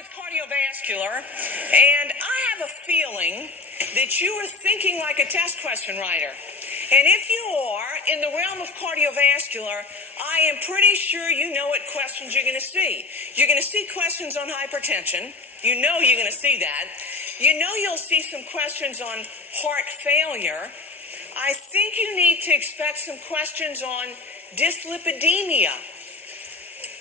with cardiovascular, and I have a feeling that you are thinking like a test question writer. And if you are in the realm of cardiovascular, I am pretty sure you know what questions you're going to see. You're going to see questions on hypertension. You know you're going to see that. You know you'll see some questions on heart failure. I think you need to expect some questions on dyslipidemia,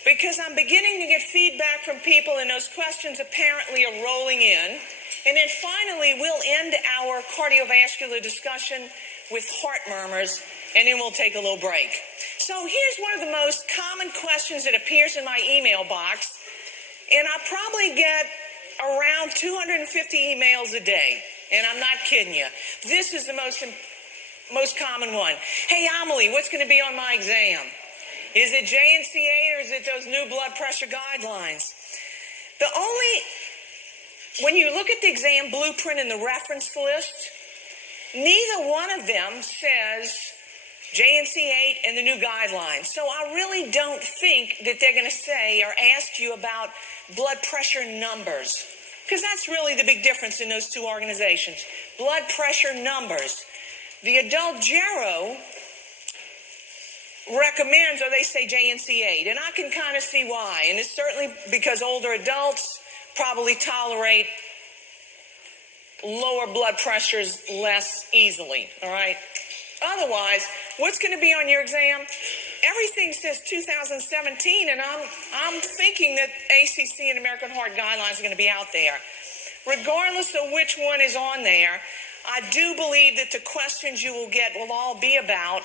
because I'm beginning to get feedback from people, and those questions apparently are rolling in. And then finally, we'll end our cardiovascular discussion with heart murmurs, and then we'll take a little break. So here's one of the most common questions that appears in my email box, and I probably get around 250 emails a day, and I'm not kidding you. This is the most common one. Hey, Amelie, what's going to be on my exam? Is it JNC8 or is it those new blood pressure guidelines? When you look at the exam blueprint and the reference list, neither one of them says JNC8 and the new guidelines. So I really don't think that they're going to say or ask you about blood pressure numbers, because that's really the big difference in those two organizations. Blood pressure numbers. The adult Gero recommends, or they say JNC8, and I can kind of see why. And it's certainly because older adults probably tolerate lower blood pressures less easily, all right? Otherwise, what's going to be on your exam? Everything says 2017, and I'm thinking that ACC and American Heart Guidelines are going to be out there. Regardless of which one is on there, I do believe that the questions you will get will all be about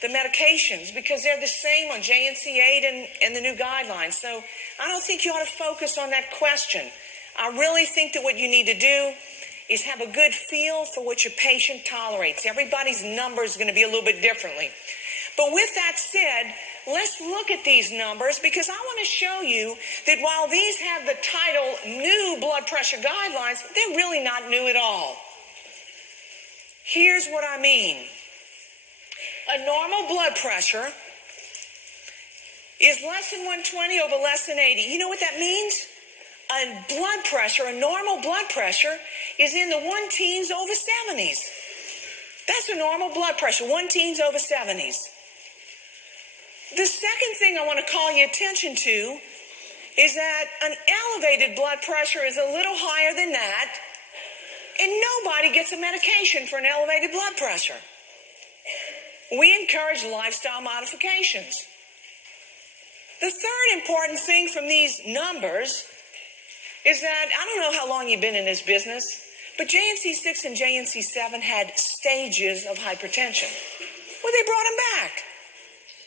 the medications, because they're the same on JNC8 and the new guidelines. So I don't think you ought to focus on that question. I really think that what you need to do is have a good feel for what your patient tolerates. Everybody's number is going to be a little bit differently. But with that said, let's look at these numbers, because I want to show you that while these have the title New Blood Pressure Guidelines, they're really not new at all. Here's what I mean. A normal blood pressure is less than 120 over less than 80. You know what that means? A blood pressure, a normal blood pressure, is in the 110s over 70s. That's a normal blood pressure, 110s over 70s. The second thing I want to call your attention to is that an elevated blood pressure is a little higher than that, and nobody gets a medication for an elevated blood pressure. We encourage lifestyle modifications. The third important thing from these numbers is that, I don't know how long you've been in this business, but JNC6 and JNC7 had stages of hypertension. Well, they brought them back.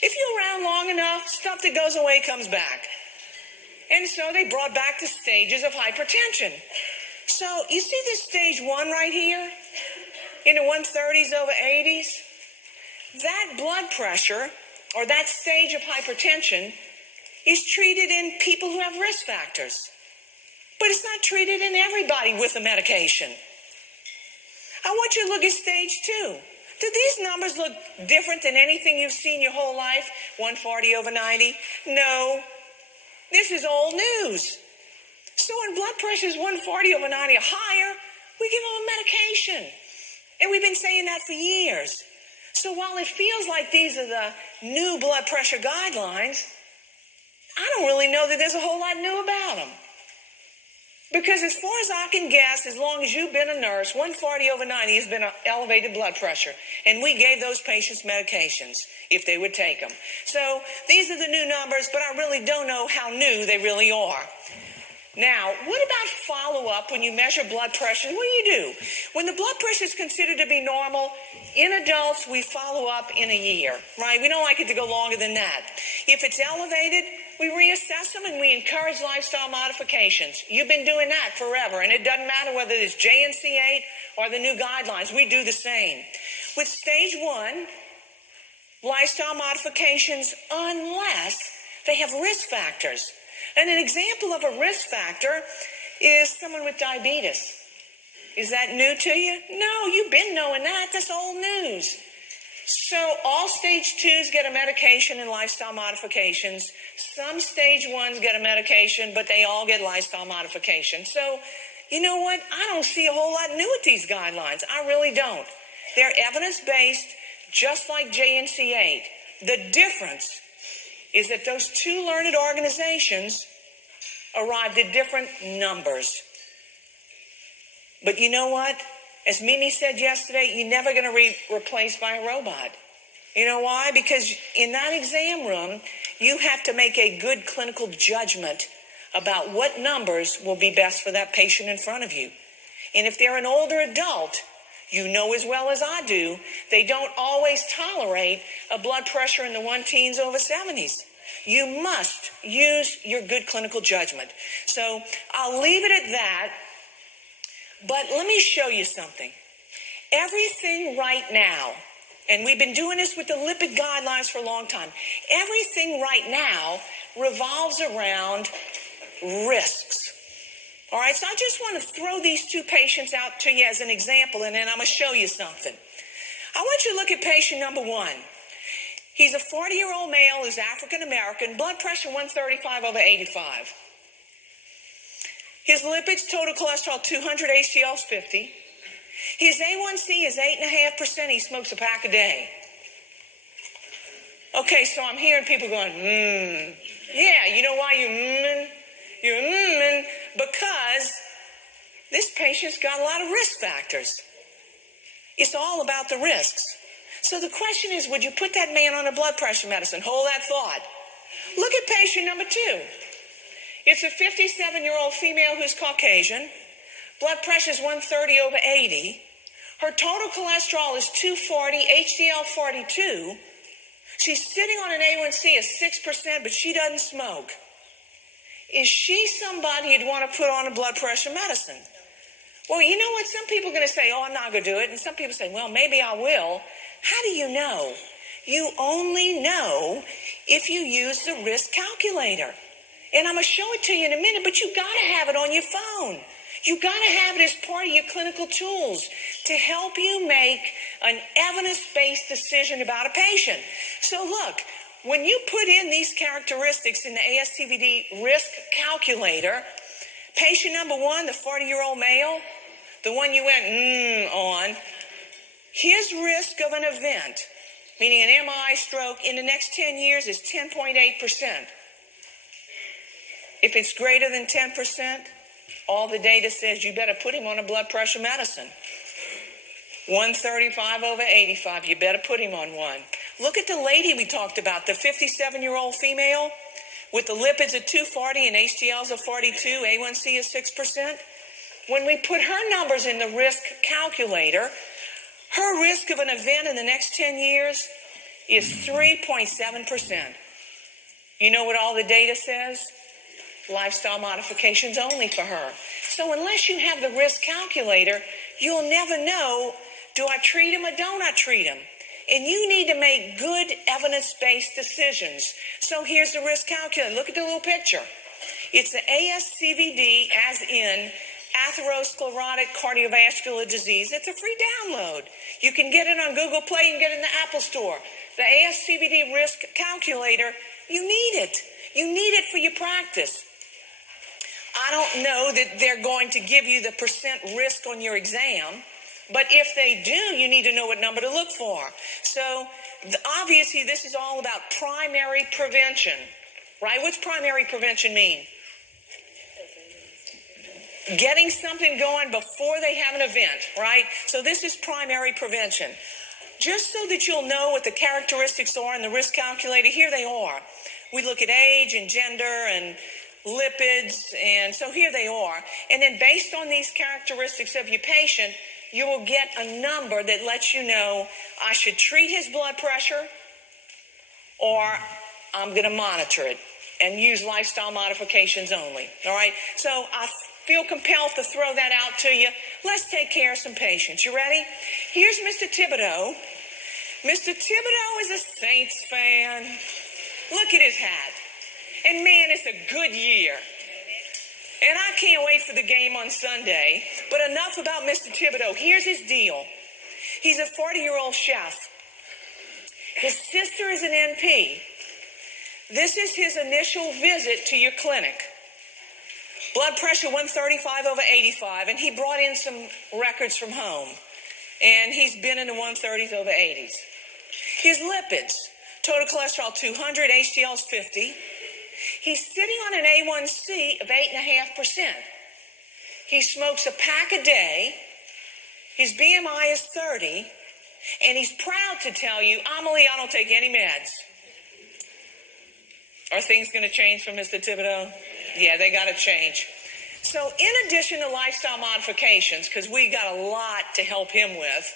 If you're around long enough, stuff that goes away comes back. And so they brought back the stages of hypertension. So you see this stage 1 right here, in the 130s over 80s? That blood pressure, or that stage of hypertension, is treated in people who have risk factors. But it's not treated in everybody with a medication. I want you to look at stage 2. Do these numbers look different than anything you've seen your whole life? 140 over 90? No. This is old news. So when blood pressure is 140 over 90 or higher, we give them a medication. And we've been saying that for years. So while it feels like these are the new blood pressure guidelines, I don't really know that there's a whole lot new about them. Because as far as I can guess, as long as you've been a nurse, 140 over 90 has been an elevated blood pressure. And we gave those patients medications if they would take them. So these are the new numbers, but I really don't know how new they really are. Now, what about follow-up when you measure blood pressure? What do? When the blood pressure is considered to be normal, in adults, we follow up in a year, right? We don't like it to go longer than that. If it's elevated, we reassess them and we encourage lifestyle modifications. You've been doing that forever, and it doesn't matter whether it's JNC8 or the new guidelines. We do the same. With stage 1, lifestyle modifications, unless they have risk factors. And an example of a risk factor is someone with diabetes. Is that new to you? No, you've been knowing that. That's old news. So all stage 2s get a medication and lifestyle modifications. Some stage 1s get a medication, but they all get lifestyle modifications. So, you know what? I don't see a whole lot new with these guidelines. I really don't. They're evidence-based, just like JNC8. The difference is that those two learned organizations arrived at different numbers. But you know what? As Mimi said yesterday, you're never going to be replaced by a robot. You know why? Because in that exam room, you have to make a good clinical judgment about what numbers will be best for that patient in front of you. And if they're an older adult, you know as well as I do, they don't always tolerate a blood pressure in the 110s over 70s. You must use your good clinical judgment. So I'll leave it at that. But let me show you something. Everything right now, and we've been doing this with the lipid guidelines for a long time, everything right now revolves around risks. All right, so I just want to throw these two patients out to you as an example, and then I'm going to show you something. I want you to look at patient number 1. He's a 40-year-old male who's African-American, blood pressure 135 over 85. His lipids, total cholesterol 200, HDL's 50. His A1C is 8.5%. He smokes a pack a day. Okay, so I'm hearing people going, Yeah, you know why you're because this patient's got a lot of risk factors. It's all about the risks. So the question is, would you put that man on a blood pressure medicine? Hold that thought. Look at patient number 2. It's a 57-year-old female who's Caucasian. Blood pressure is 130 over 80. Her total cholesterol is 240, HDL 42. She's sitting on an A1C of 6%, but she doesn't smoke. Is she somebody you'd want to put on a blood pressure medicine? Well, you know what? Some people are going to say, I'm not going to do it. And some people say, well, maybe I will. How do you know? You only know if you use the risk calculator. And I'm going to show it to you in a minute, but you got to have it on your phone. You got to have it as part of your clinical tools to help you make an evidence-based decision about a patient. So look, when you put in these characteristics in the ASCVD risk calculator, patient number 1, the 40-year-old male, the one you went on, his risk of an event, meaning an MI stroke, in the next 10 years is 10.8%. If it's greater than 10%, all the data says you better put him on a blood pressure medicine. 135 over 85, you better put him on one. Look at the lady we talked about, the 57-year-old female with the lipids at 240 and HDLs of 42, A1C is 6%. When we put her numbers in the risk calculator, her risk of an event in the next 10 years is 3.7%. You know what all the data says? Lifestyle modifications only for her. So unless you have the risk calculator, you'll never know, do I treat him or don't I treat him? And you need to make good evidence-based decisions. So here's the risk calculator. Look at the little picture. It's the ASCVD, as in atherosclerotic cardiovascular disease. It's a free download. You can get it on Google Play, you can get it in the Apple Store. The ASCVD risk calculator, you need it. You need it for your practice. I don't know that they're going to give you the percent risk on your exam, but if they do, you need to know what number to look for. So obviously this is all about primary prevention, right? What's primary prevention mean? Getting something going before they have an event, right? So this is primary prevention. Just so that you'll know what the characteristics are in the risk calculator, here they are. We look at age and gender and lipids, and so here they are. And then based on these characteristics of your patient, you will get a number that lets you know I should treat his blood pressure or I'm going to monitor it and use lifestyle modifications only. All right? So I feel compelled to throw that out to you. Let's take care of some patients. You ready? Here's Mr. Thibodeau. Mr. Thibodeau is a Saints fan. Look at his hat. And man, it's a good year. And I can't wait for the game on Sunday. But enough about Mr. Thibodeau. Here's his deal. He's a 40-year-old chef. His sister is an NP. This is his initial visit to your clinic. Blood pressure 135/85, and he brought in some records from home. And he's been in the 130s/80s. His lipids, total cholesterol 200, HDL's 50. He's sitting on an A1C of 8.5%. He smokes a pack a day. His BMI is 30. And he's proud to tell you, Amelie, I don't take any meds. Are things going to change for Mr. Thibodeau? Yeah, they got to change. So in addition to lifestyle modifications, because we got a lot to help him with,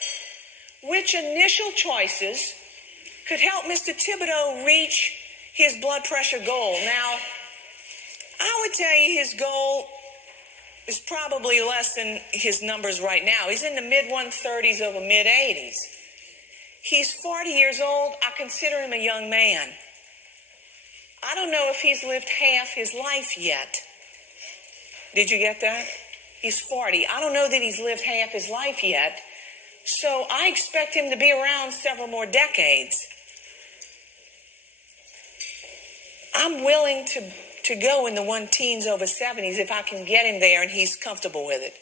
which initial choices could help Mr. Thibodeau reach his blood pressure goal? Now, I would tell you his goal is probably less than his numbers right now. He's in the mid-130s over mid-80s. He's 40 years old. I consider him a young man. I don't know if he's lived half his life yet. Did you get that? He's 40. I don't know that he's lived half his life yet. So I expect him to be around several more decades. I'm willing to go in the 110s over 70s if I can get him there and he's comfortable with it.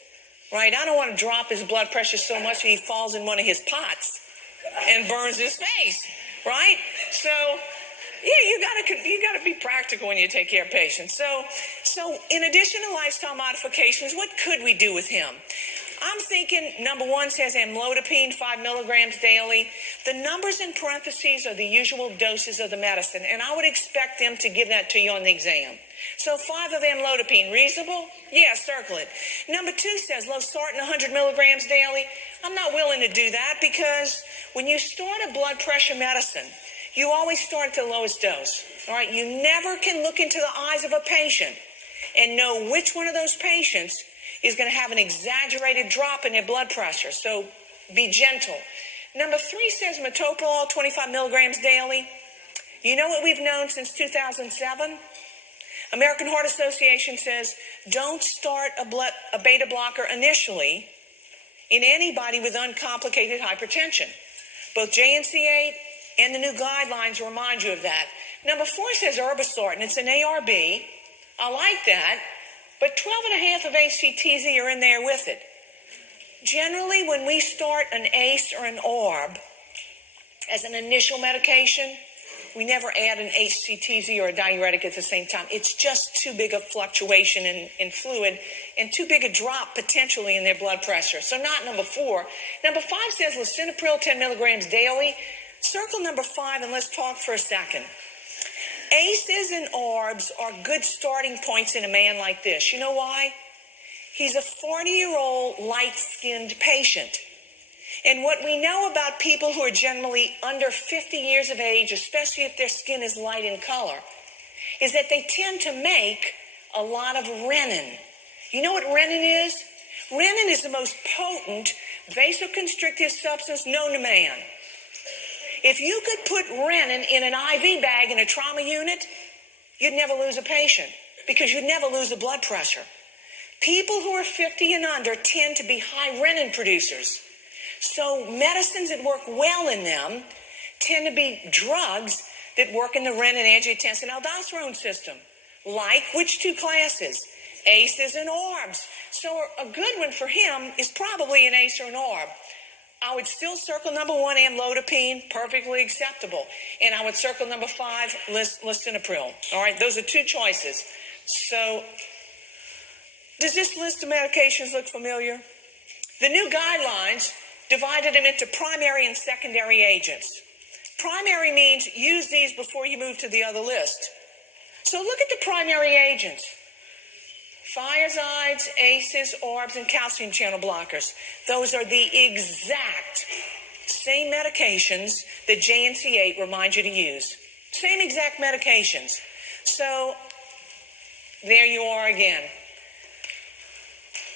Right? I don't want to drop his blood pressure so much that he falls in one of his pots and burns his face. Right? So yeah, you gotta be practical when you take care of patients. So in addition to lifestyle modifications, what could we do with him? I'm thinking number one says amlodipine, 5 milligrams daily. The numbers in parentheses are the usual doses of the medicine, and I would expect them to give that to you on the exam. So 5 of amlodipine, reasonable? Yeah, circle it. Number 2 says losartan, 100 milligrams daily. I'm not willing to do that because when you start a blood pressure medicine, you always start at the lowest dose. All right, you never can look into the eyes of a patient and know which one of those patients is going to have an exaggerated drop in their blood pressure. So be gentle. Number 3 says metoprolol, 25 milligrams daily. You know what we've known since 2007? American Heart Association says don't start a beta blocker initially in anybody with uncomplicated hypertension. Both JNC8 and the new guidelines remind you of that. Number 4 says irbesartan. It's an ARB. I like that. But 12.5 of HCTZ are in there with it. Generally, when we start an ACE or an ARB as an initial medication, we never add an HCTZ or a diuretic at the same time. It's just too big a fluctuation in fluid and too big a drop potentially in their blood pressure. So not number 4. Number 5 says lisinopril, 10 milligrams daily. Circle number 5 and let's talk for a second. ACEs and ARBs are good starting points in a man like this. You know why? He's a 40-year-old light-skinned patient. And what we know about people who are generally under 50 years of age, especially if their skin is light in color, is that they tend to make a lot of renin. You know what renin is? Renin is the most potent vasoconstrictive substance known to man. If you could put renin in an IV bag in a trauma unit, you'd never lose a patient because you'd never lose the blood pressure. People who are 50 and under tend to be high renin producers. So medicines that work well in them tend to be drugs that work in the renin-angiotensin-aldosterone system. Like which 2 classes? ACEs and ARBs. So a good one for him is probably an ACE or an ARB. I would still circle number 1, amlodipine, perfectly acceptable. And I would circle number 5, lisinopril. All right, those are 2 choices. So does this list of medications look familiar? The new guidelines divided them into primary and secondary agents. Primary means use these before you move to the other list. So look at the primary agents. Thiazides, ACEs, ARBs, and calcium channel blockers. Those are the exact same medications that JNC8 reminds you to use. Same exact medications. So there you are again.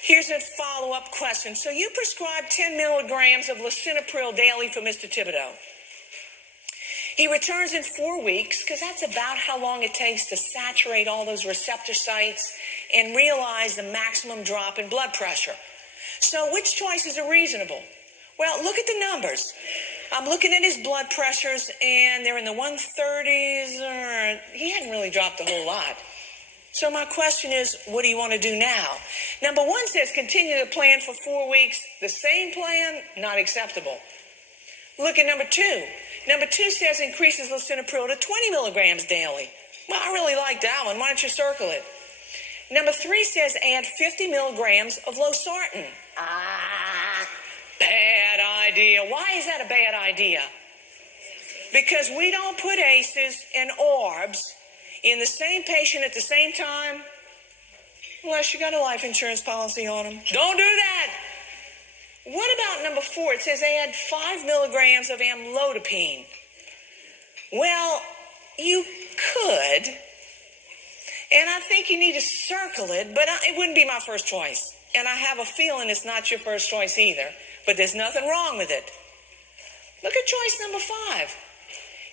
Here's a follow-up question. So you prescribe 10 milligrams of lisinopril daily for Mr. Thibodeau. He returns in 4 weeks because that's about how long it takes to saturate all those receptor sites and realize the maximum drop in blood pressure. So which choices are reasonable? Well, look at the numbers. I'm looking at his blood pressures, and they're in the 130s, or he hadn't really dropped a whole lot. So my question is, what do you want to do now? Number 1 says continue the plan for 4 weeks. The same plan, not acceptable. Look at number 2. Number 2 says increases lisinopril to 20 milligrams daily. Well, I really like that one. Why don't you circle it? Number 3 says add 50 milligrams of losartan. Bad idea. Why is that a bad idea? Because we don't put ACEs and ARBs in the same patient at the same time, unless you got a life insurance policy on them. Don't do that. What about number 4? It says add 5 milligrams of amlodipine. Well, you could, and I think you need to circle it, but it wouldn't be my first choice. And I have a feeling it's not your first choice either, but there's nothing wrong with it. Look at choice number 5.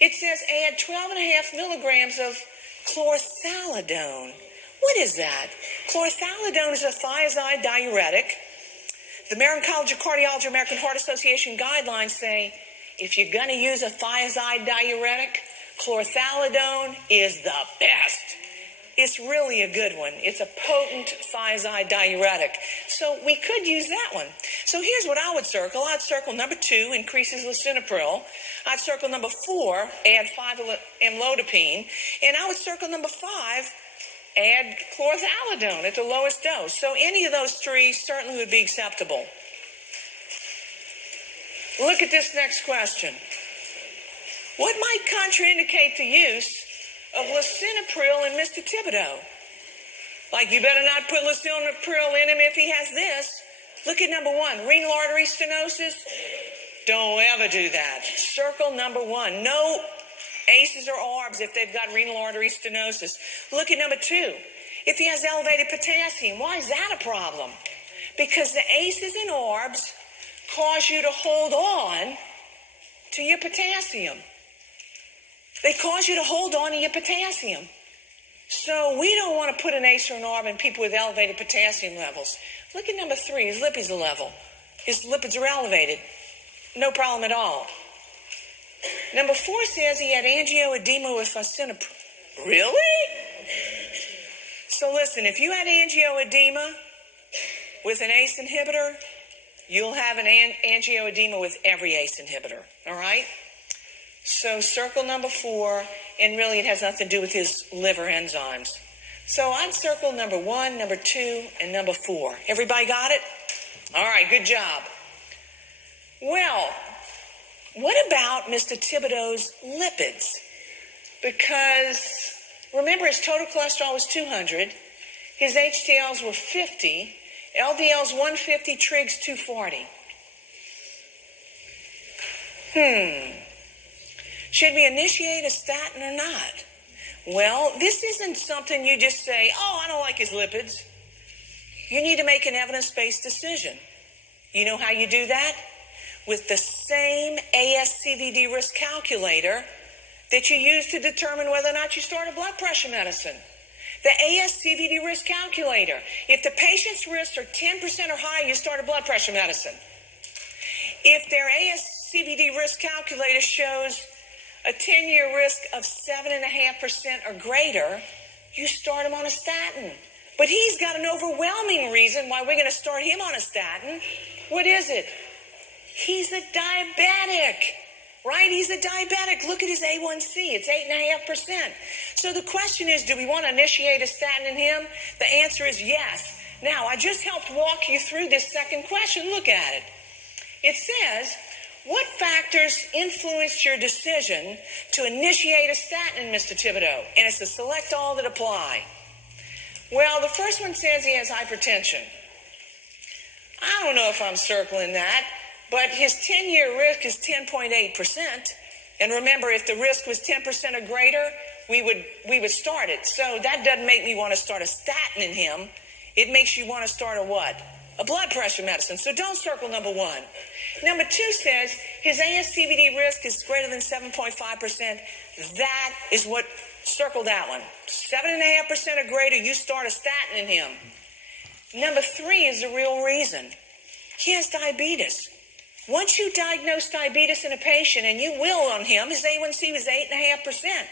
It says add 12.5 milligrams of chlorthalidone. What is that? Chlorthalidone is a thiazide diuretic. The American College of Cardiology, American Heart Association guidelines say if you're going to use a thiazide diuretic, chlorthalidone is the best. It's really a good one. It's a potent thiazide diuretic. So we could use that one. So here's what I would circle. I'd circle number 2, increases lisinopril. I'd circle number 4, add 5 amlodipine. And I would circle number 5, add chlorthalidone at the lowest dose. So any of those 3 certainly would be acceptable. Look at this next question. What might contraindicate the use of lisinopril in Mr. Thibodeau? Like, you better not put lisinopril in him if he has this. Look at number 1, renal artery stenosis. Don't ever do that. Circle number 1. No ACEs or ARBs if they've got renal artery stenosis. Look at number 2. If he has elevated potassium, why is that a problem? Because the ACEs and ARBs cause you to hold on to your potassium. They cause you to hold on to your potassium. So we don't want to put an ACE or an ARB in people with elevated potassium levels. Look at number 3. His lipids are level. His lipids are elevated. No problem at all. Number 4 says he had angioedema with lisinopril. Really? So listen, if you had angioedema with an ACE inhibitor, you'll have an angioedema with every ACE inhibitor. All right? So circle number 4, and really it has nothing to do with his liver enzymes. So I'd circle number 1, number 2, and number 4. Everybody got it? All right, good job. Well, what about Mr. Thibodeau's lipids? Because remember, his total cholesterol was 200, his HDLs were 50, LDLs 150, trigs 240. Should we initiate a statin or not? Well, this isn't something you just say, oh, I don't like his lipids. You need to make an evidence-based decision. You know how you do that? With the same ASCVD risk calculator that you use to determine whether or not you start a blood pressure medicine. The ASCVD risk calculator. If the patient's risks are 10% or higher, you start a blood pressure medicine. If their ASCVD risk calculator shows a 10-year risk of 7.5% or greater, you start him on a statin. But he's got an overwhelming reason why we're going to start him on a statin. What is it? He's a diabetic, right? He's a diabetic. Look at his A1C. It's 8.5%. So the question is, do we want to initiate a statin in him? The answer is yes. Now, I just helped walk you through this second question. Look at it. It says, what factors influenced your decision to initiate a statin in Mr. Thibodeau? And it's to select all that apply. Well, the first one says he has hypertension. I don't know if I'm circling that, but his 10-year risk is 10.8%. And remember, if the risk was 10% or greater, we would start it. So that doesn't make me want to start a statin in him. It makes you want to start a what? A blood pressure medicine. So don't circle number 1. Number 2 says his ASCVD risk is greater than 7.5%. That is what, circle that one. 7.5% or greater, you start a statin in him. Number 3 is the real reason. He has diabetes. Once you diagnose diabetes in a patient, and you will on him, his A1C was 8.5%.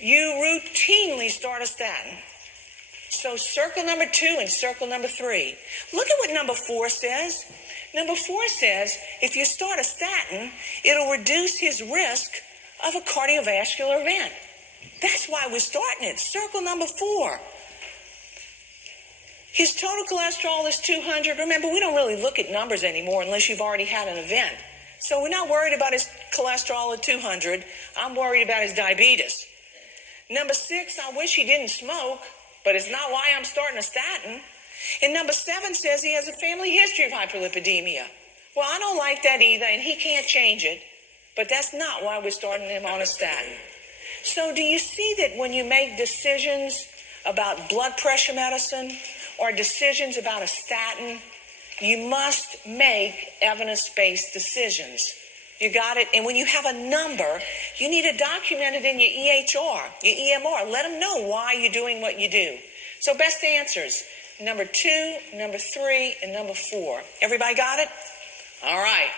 You routinely start a statin. So circle number 2 and circle number 3. Look at what number 4 says. Number 4 says if you start a statin, it'll reduce his risk of a cardiovascular event. That's why we're starting it. Circle number 4. His total cholesterol is 200. Remember, we don't really look at numbers anymore unless you've already had an event. So we're not worried about his cholesterol at 200. I'm worried about his diabetes. Number 6, I wish he didn't smoke, but it's not why I'm starting a statin. And number 7 says he has a family history of hyperlipidemia. Well, I don't like that either, and he can't change it, but that's not why we're starting him on a statin. So do you see that when you make decisions about blood pressure medicine or decisions about a statin, you must make evidence-based decisions? You got it? And when you have a number, you need to document it in your EHR, your EMR. Let them know why you're doing what you do. So best answers, number 2, number 3, and number 4. Everybody got it? All right.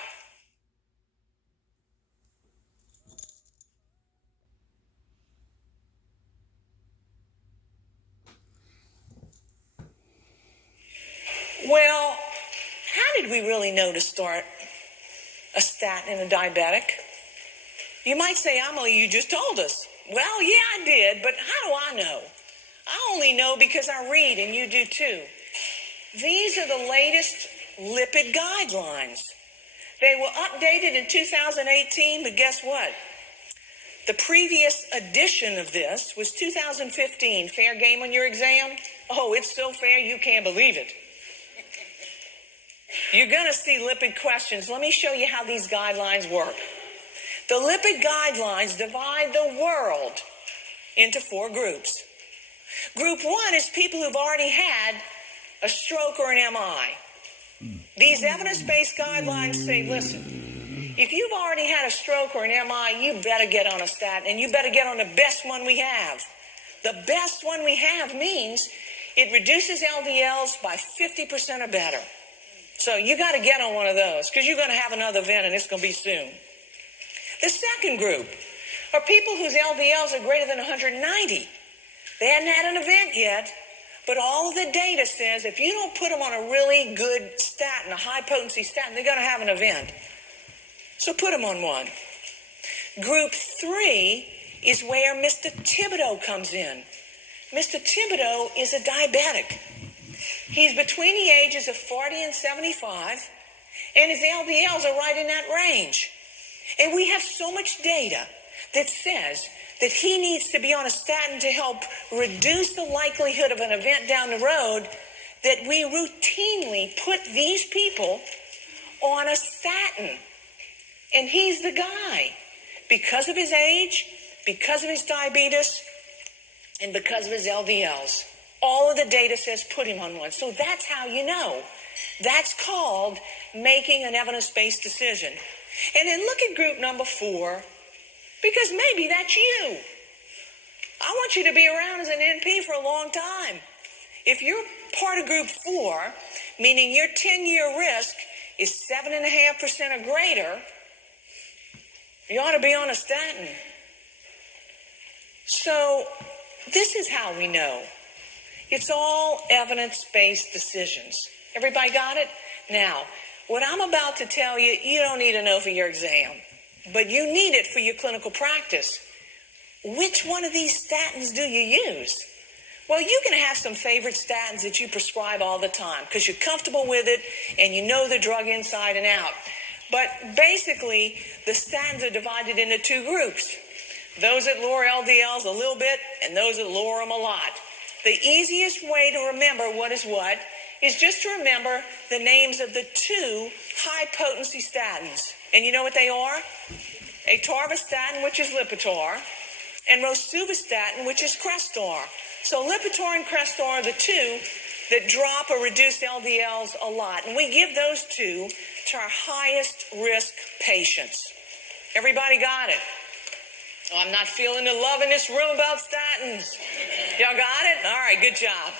Well, how did we really know to start a statin in a diabetic? You might say, Emily, you just told us. Well, yeah, I did, but how do I know? I only know because I read, and you do too. These are the latest lipid guidelines. They were updated in 2018, but guess what? The previous edition of this was 2015. Fair game on your exam? Oh, it's so fair you can't believe it. You're going to see lipid questions. Let me show you how these guidelines work. The lipid guidelines divide the world into 4 groups. Group 1 is people who've already had a stroke or an MI. These evidence-based guidelines say, listen, if you've already had a stroke or an MI, you better get on a statin, and you better get on the best one we have. The best one we have means it reduces LDLs by 50% or better. So you got to get on one of those because you're going to have another event, and it's going to be soon. The second group are people whose LDLs are greater than 190. They hadn't had an event yet, but all of the data says if you don't put them on a really good statin, a high-potency statin, they're going to have an event. So put them on one. Group 3 is where Mr. Thibodeau comes in. Mr. Thibodeau is a diabetic. He's between the ages of 40 and 75, and his LDLs are right in that range. And we have so much data that says that he needs to be on a statin to help reduce the likelihood of an event down the road that we routinely put these people on a statin. And he's the guy because of his age, because of his diabetes, and because of his LDLs. All of the data says put him on one. So that's how you know. That's called making an evidence-based decision. And then look at group number 4, because maybe that's you. I want you to be around as an NP for a long time. If you're part of group 4, meaning your 10-year risk is 7.5% or greater, you ought to be on a statin. So this is how we know. It's all evidence-based decisions. Everybody got it? Now, what I'm about to tell you, you don't need to know for your exam, but you need it for your clinical practice. Which one of these statins do you use? Well, you can have some favorite statins that you prescribe all the time because you're comfortable with it and you know the drug inside and out. But basically, the statins are divided into 2 groups. Those that lower LDLs a little bit and those that lower them a lot. The easiest way to remember what is what is just to remember the names of the 2 high-potency statins. And you know what they are? Atorvastatin, which is Lipitor, and rosuvastatin, which is Crestor. So Lipitor and Crestor are the 2 that drop or reduce LDLs a lot. And we give those 2 to our highest risk patients. Everybody got it? Oh, I'm not feeling the love in this room about statins. Y'all got it? All right, good job.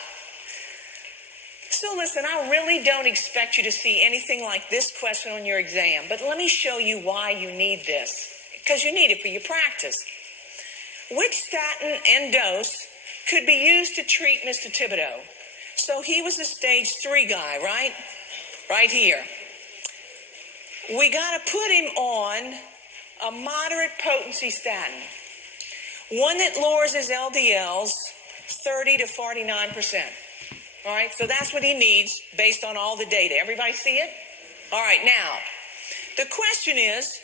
So listen, I really don't expect you to see anything like this question on your exam, but let me show you why you need this, because you need it for your practice. Which statin and dose could be used to treat Mr. Thibodeau? So he was a stage 3 guy, right? Right here. We got to put him on a moderate potency statin, one that lowers his LDLs 30 to 49%. All right, so that's what he needs based on all the data. Everybody see it? All right, now, the question is,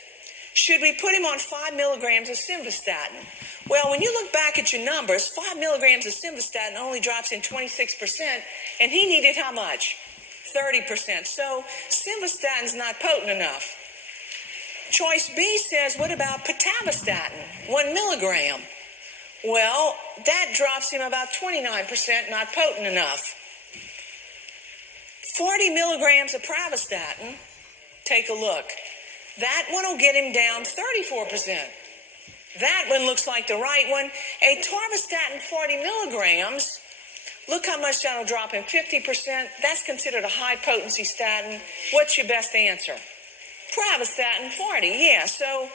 should we put him on 5 milligrams of simvastatin? Well, when you look back at your numbers, 5 milligrams of simvastatin only drops in 26%, and he needed how much? 30%. So simvastatin's not potent enough. Choice B says, what about pitavastatin, 1 milligram? Well, that drops him about 29%, not potent enough. 40 milligrams of pravastatin, take a look. That one will get him down 34%. That one looks like the right one. A torvastatin 40 milligrams, look how much that'll drop him, 50%. That's considered a high potency statin. What's your best answer? Pravastatin 40, yeah, so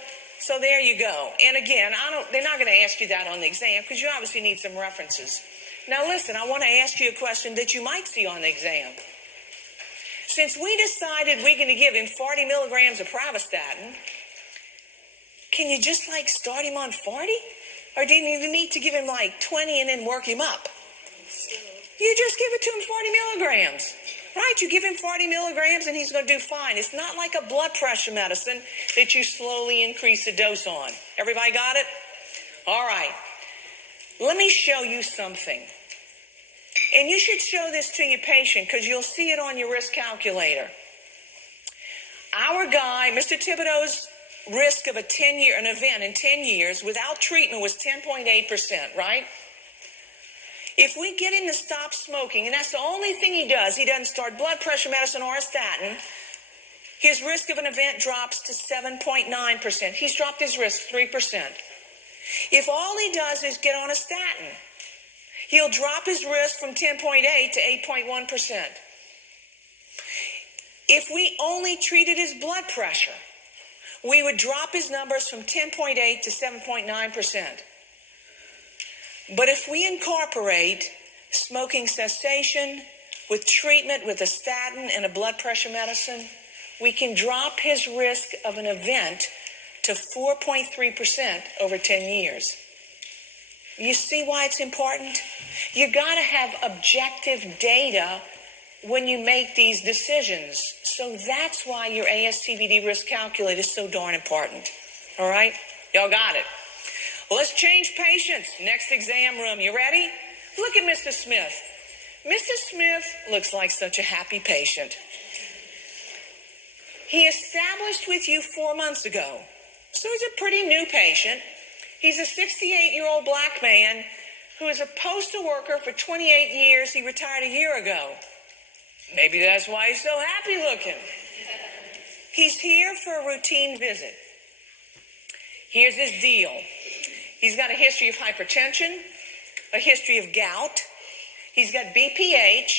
there you go. And again, they're not going to ask you that on the exam because you obviously need some references. Now listen, I want to ask you a question that you might see on the exam. Since we decided we're going to give him 40 milligrams of pravastatin, can you just start him on 40? Or do you need to give him 20 and then work him up? You just give it to him 40 milligrams. Right, you give him 40 milligrams and he's going to do fine. It's not like a blood pressure medicine that you slowly increase the dose on. Everybody got it? All right. Let me show you something. And you should show this to your patient because you'll see it on your risk calculator. Our guy, Mr. Thibodeau's risk of an event in 10 years without treatment was 10.8%, right? If we get him to stop smoking, and that's the only thing he doesn't start blood pressure medicine or a statin, his risk of an event drops to 7.9%. He's dropped his risk 3%. If all he does is get on a statin, he'll drop his risk from 10.8 to 8.1%. If we only treated his blood pressure, we would drop his numbers from 10.8 to 7.9%. But if we incorporate smoking cessation with treatment with a statin and a blood pressure medicine, we can drop his risk of an event to 4.3% over 10 years. You see why it's important? You got to have objective data when you make these decisions. So that's why your ASCVD risk calculator is so darn important. All right? Y'all got it. Well, let's change patients. Next exam room. You ready? Look at Mr. Smith. Mr. Smith looks like such a happy patient. He established with you 4 months ago. So he's a pretty new patient. He's a 68-year-old black man who is a postal worker for 28 years. He retired a year ago. Maybe that's why he's so happy looking. He's here for a routine visit. Here's his deal. He's got a history of hypertension, a history of gout. He's got BPH,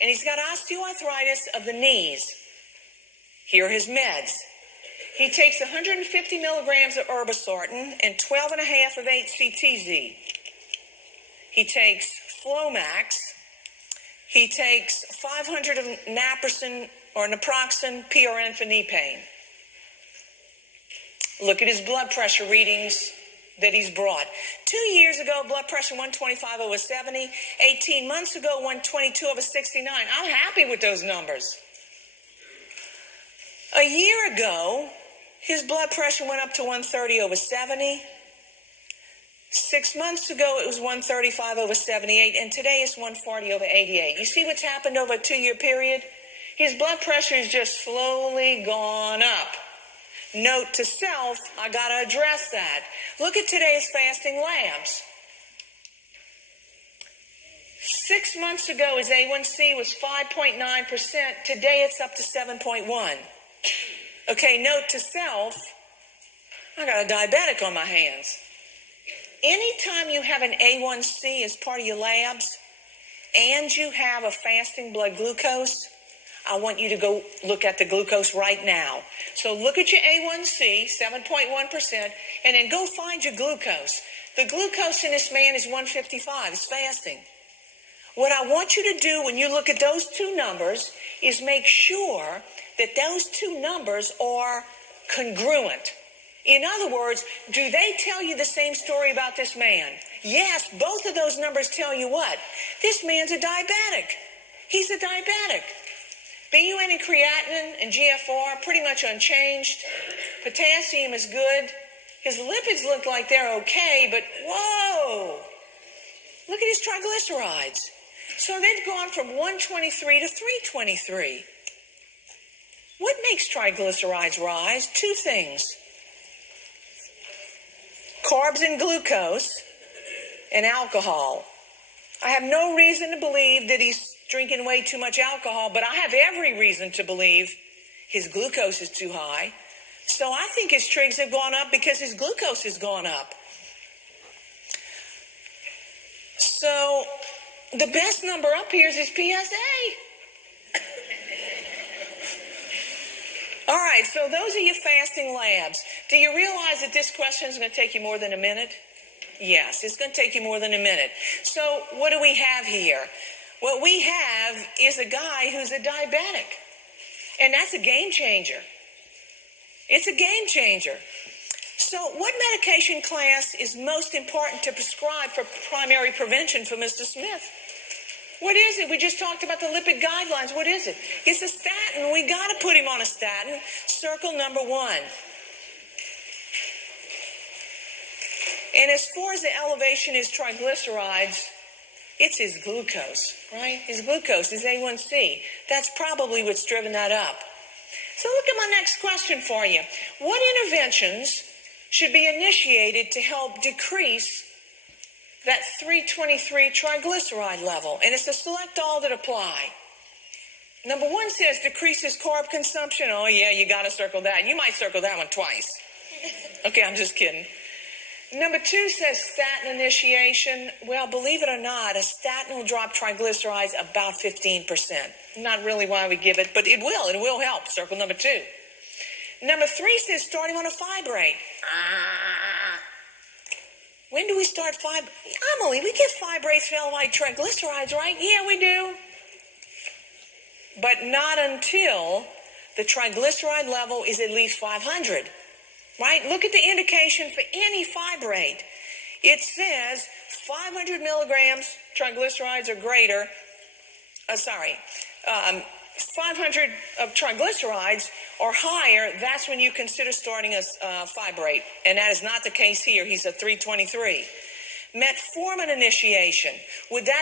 and he's got osteoarthritis of the knees. Here are his meds. He takes 150 milligrams of irbesartan and 12 and a half of HCTZ. He takes Flomax. He takes 500 of naproxen or naproxen PRN for knee pain. Look at his blood pressure readings that he's brought. 2 years ago, blood pressure 125 over 70. 18 months ago, 122 over 69. I'm happy with those numbers. A year ago, his blood pressure went up to 130 over 70. 6 months ago, it was 135 over 78, and today it's 140 over 88. You see what's happened over a 2-year period? His blood pressure has just slowly gone up. Note to self, I got to address that. Look at today's fasting labs. 6 months ago, his A1C was 5.9%. Today, it's up to 7.1. Okay, note to self, I got a diabetic on my hands. Anytime you have an A1C as part of your labs, and you have a fasting blood glucose, I want you to go look at the glucose right now. So look at your A1C, 7.1%, and then go find your glucose. The glucose in this man is 155. It's fasting. What I want you to do when you look at those two numbers is make sure that those two numbers are congruent. In other words, do they tell you the same story about this man? Yes, both of those numbers tell you what? This man's a diabetic. He's a diabetic. BUN and creatinine and GFR pretty much unchanged. Potassium is good. His lipids look like they're okay, but whoa! Look at his triglycerides. So they've gone from 123 to 323. What makes triglycerides rise? Two things. Carbs and glucose and alcohol. I have no reason to believe that he's drinking way too much alcohol, but I have every reason to believe his glucose is too high. So I think his trigs have gone up because his glucose has gone up. So the best number up here is his PSA. All right, so those are your fasting labs. Do you realize that this question is going to take you more than a minute? Yes, it's going to take you more than a minute. So what do we have here? What we have is a guy who's a diabetic. And that's a game changer. It's a game changer. So what medication class is most important to prescribe for primary prevention for Mr. Smith? What is it? We just talked about the lipid guidelines. What is it? It's a statin. We got to put him on a statin. Circle number 1. And as far as the elevation is triglycerides, it's his glucose, right? His glucose, his A1C. That's probably what's driven that up. So look at my next question for you. What interventions should be initiated to help decrease that 323 triglyceride level? And it's a select all that apply. Number 1 says decreases carb consumption. Oh yeah, you got to circle that. You might circle that one twice. Okay, I'm just kidding. Number 2 says statin initiation. Well, believe it or not, a statin will drop triglycerides about 15%. Not really why we give it, but it will. It will help. Circle number 2. Number 3 says starting on a fibrate. When do we start fibrate? Emily, we give fibrates to elevate triglycerides, right? Yeah, we do. But not until the triglyceride level is at least 500. Right? Look at the indication for any fibrate. It says 500 milligrams triglycerides or greater. 500 of triglycerides or higher, that's when you consider starting a fibrate. And that is not the case here. He's a 323. Metformin initiation. Would that